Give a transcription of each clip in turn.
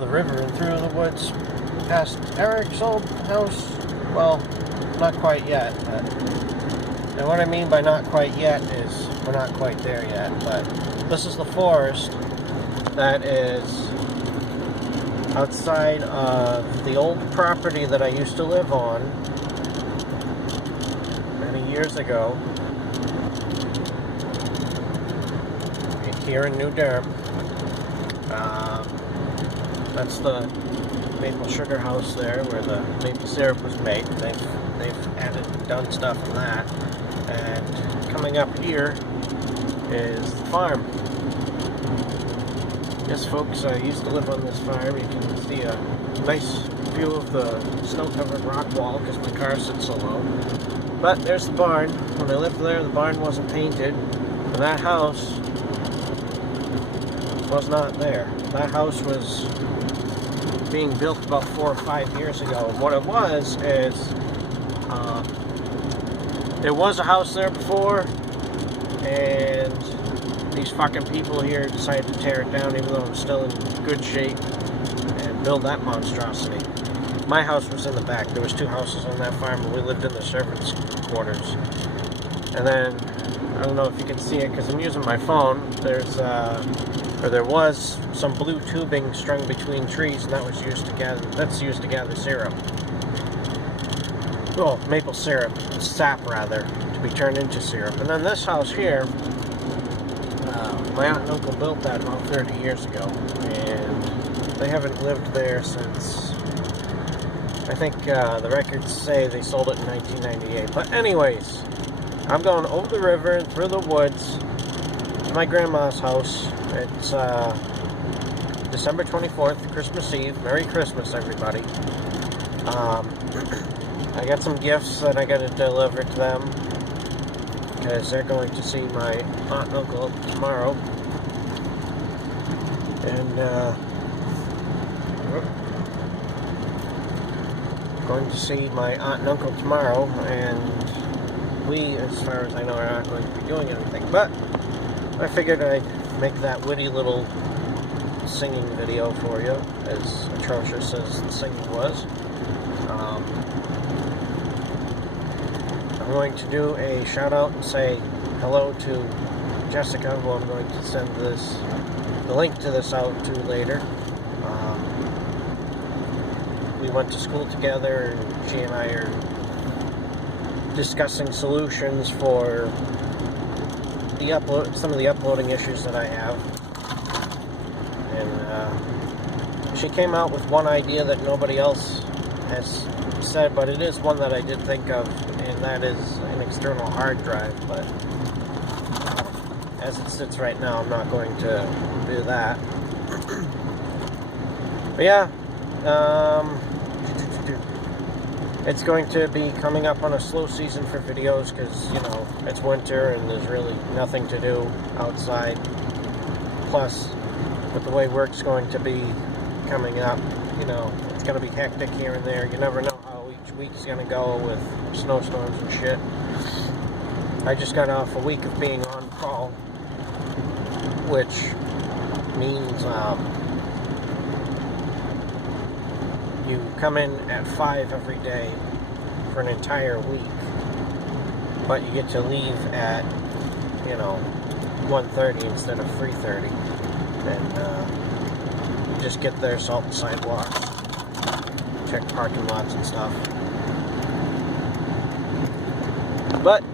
the river and through the woods past Eric's old house. Well, not quite yet. And what I mean by not quite yet is we're not quite there yet. But this is the forest that is outside of the old property that I used to live on many years ago here in New Durham. That's the maple sugar house there where the maple syrup was made. They've added and done stuff in that. And coming up here is the farm. Yes, folks, I used to live on this farm. You can see a nice view of the snow-covered rock wall because my car sits so low. But there's the barn. When I lived there, the barn wasn't painted. And that house was not there. That house was being built about 4 or 5 years ago. What it was is, there was a house there before, and these fucking people here decided to tear it down even though it was still in good shape and build that monstrosity. My house was in the back. There was 2 houses on that farm and we lived in the servants' quarters. And then, I don't know if you can see it because I'm using my phone, there was some blue tubing strung between trees, and that's used to gather syrup. Well, maple syrup, sap rather, to be turned into syrup. And then this house here, my aunt and uncle built that about 30 years ago, and they haven't lived there since, I think the records say they sold it in 1998. But anyways, I'm going over the river and through the woods to my grandma's house. It's December 24th, Christmas Eve. Merry Christmas, everybody. I got some gifts that I got to deliver to them because they're going to see my aunt and uncle tomorrow. And going to see my aunt and uncle tomorrow, and we, as far as I know, are not going to be doing anything. But I figured I'd make that witty little singing video for you, as atrocious as the singing was. I'm going to do a shout out and say hello to Jessica, who I'm going to send the link to this out to later. We went to school together, and she and I are discussing solutions for some of the uploading issues that I have. And she came out with one idea that nobody else has said, but it is one that I did think of, and that is an external hard drive. But as it sits right now, I'm not going to do that. But yeah, it's going to be coming up on a slow season for videos because, you know, it's winter and there's really nothing to do outside. Plus, with the way work's going to be coming up, you know, it's going to be hectic here and there. You never know how each week's going to go with snowstorms and shit. I just got off a week of being on call, which means you come in at 5 every day for an entire week, but you get to leave at, you know, 1:30 instead of 3:30, and you just get there, salt the sidewalks, check parking lots and stuff. But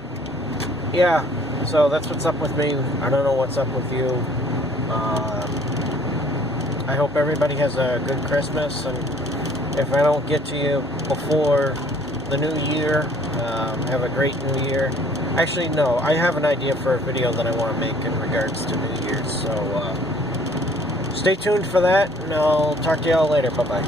yeah, so that's what's up with me. I don't know what's up with you. I hope everybody has a good Christmas, and if I don't get to you before the new year, have a great new year. Actually, no, I have an idea for a video that I want to make in regards to New Year's, so stay tuned for that, and I'll talk to y'all later. Bye-bye.